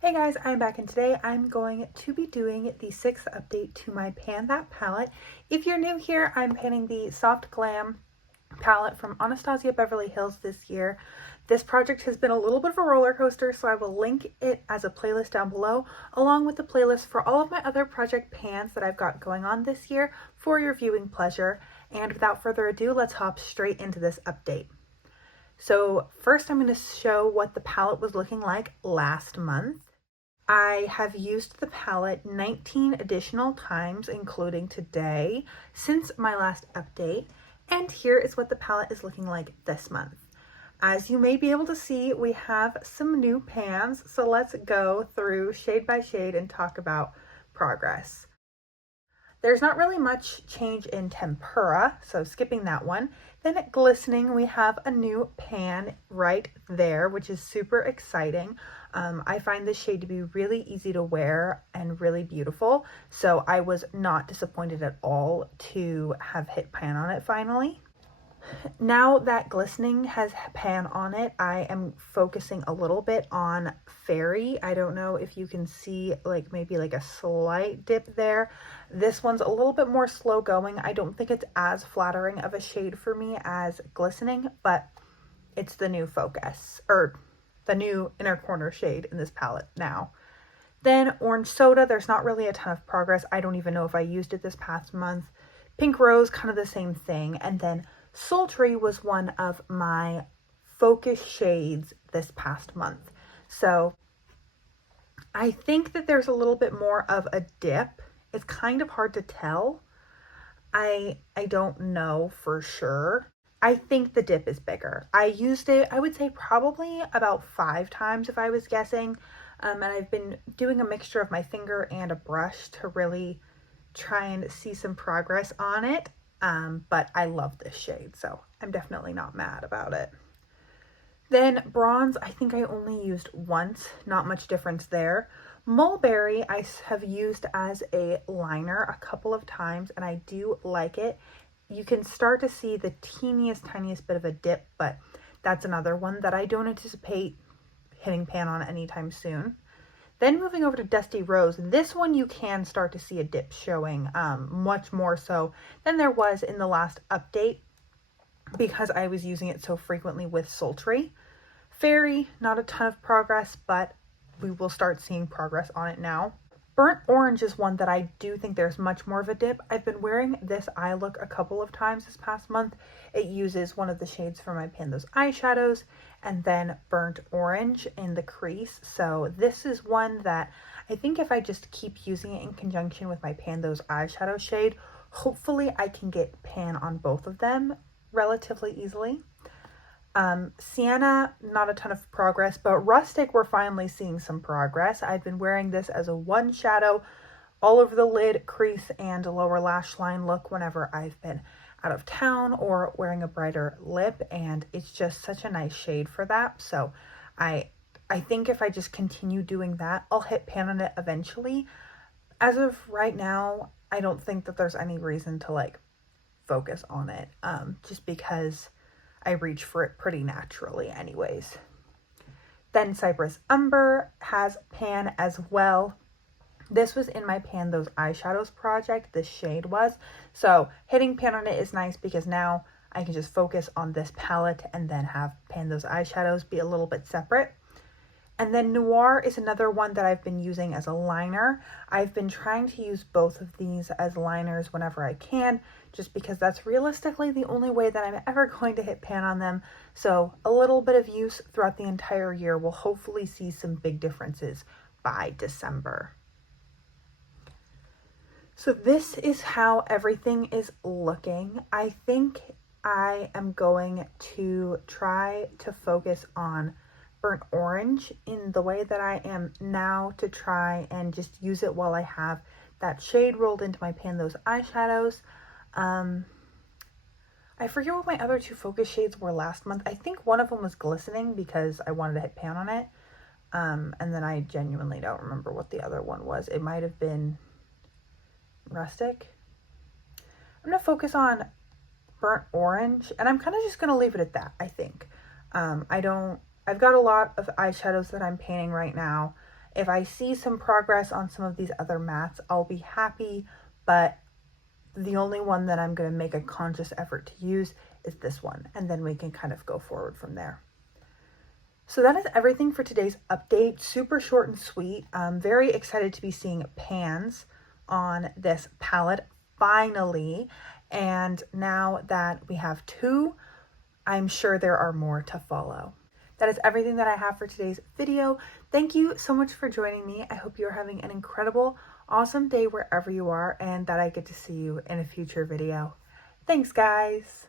Hey guys, I'm back and today I'm going to be doing the 6th update to my Pan That palette. If you're new here, I'm panning the Soft Glam palette from Anastasia Beverly Hills this year. This project has been a little bit of a roller coaster, so I will link it as a playlist down below, along with the playlist for all of my other project pans that I've got going on this year for your viewing pleasure. And without further ado, let's hop straight into this update. So first I'm going to show what the palette was looking like last month. I have used the palette 19 additional times, including today, since my last update, and here is what the palette is looking like this month. As you may be able to see, we have some new pans, so let's go through shade by shade and talk about progress. There's not really much change in tempera, so skipping that one. Then at glistening, we have a new pan right there, which is super exciting. I find this shade to be really easy to wear and really beautiful, so I was not disappointed at all to have hit pan on it finally. Now that glistening has pan on it, I am focusing a little bit on Fairy. I don't know if you can see maybe a slight dip there. This one's a little bit more slow going. I don't think it's as flattering of a shade for me as glistening, but it's the new focus, or the new inner corner shade in this palette now. Then Orange Soda, there's not really a ton of progress. I don't even know if I used it this past month. Pink Rose, kind of the same thing. And then Sultry was one of my focus shades this past month. So I think that there's a little bit more of a dip. It's kind of hard to tell. I don't know for sure. I think the dip is bigger. I used it, I would say probably about 5 times if I was guessing. And I've been doing a mixture of my finger and a brush to really try and see some progress on it. But I love this shade, so I'm definitely not mad about it. Then bronze, I think I only used once, not much difference there. Mulberry I have used as a liner a couple of times, and I do like it. You can start to see the tiniest bit of a dip, but that's another one that I don't anticipate hitting pan on anytime soon. Then moving over to Dusty Rose, this one you can start to see a dip showing, much more so than there was in the last update because I was using it so frequently with Sultry. Fairy, not a ton of progress, but we will start seeing progress on it now. Burnt Orange is one that I do think there's much more of a dip. I've been wearing this eye look a couple of times this past month. It uses one of the shades from my Pan Those eyeshadows and then Burnt Orange in the crease. So this is one that I think if I just keep using it in conjunction with my Pan Those eyeshadow shade, hopefully I can get pan on both of them relatively easily. Sienna, not a ton of progress, but Rustic, we're finally seeing some progress. I've been wearing this as a one shadow all over the lid, crease, and lower lash line look whenever I've been out of town or wearing a brighter lip, and it's just such a nice shade for that. So I think if I just continue doing that, I'll hit pan on it eventually. As of right now, I don't think that there's any reason to focus on it, just because I reach for it pretty naturally anyways. Then Cypress Umber has pan as well. This was in my Pan Those Eyeshadows project, this shade was. So hitting pan on it is nice because now I can just focus on this palette and then have Pan Those Eyeshadows be a little bit separate. And then Noir is another one that I've been using as a liner. I've been trying to use both of these as liners whenever I can, just because that's realistically the only way that I'm ever going to hit pan on them. So a little bit of use throughout the entire year will hopefully see some big differences by December. So this is how everything is looking. I think I am going to try to focus on Burnt Orange in the way that I am now, to try and just use it while I have that shade rolled into my Pan Those eyeshadows. I forget what my other 2 focus shades were last month. I think one of them was Glistening because I wanted to hit pan on it. And then I genuinely don't remember what the other one was. It might have been Rustic. I'm going to focus on Burnt Orange, and I'm kind of just going to leave it at that, I think. I've got a lot of eyeshadows that I'm painting right now, If I see some progress on some of these other mats, I'll be happy, but the only one that I'm going to make a conscious effort to use is this one, and then we can kind of go forward from there. So that is everything for today's update. Super short and sweet. I'm very excited to be seeing pans on this palette finally. And now that we have 2, I'm sure there are more to follow. That is everything that I have for today's video. Thank you so much for joining me. I hope you're having an incredible, awesome day wherever you are, and that I get to see you in a future video. Thanks, guys.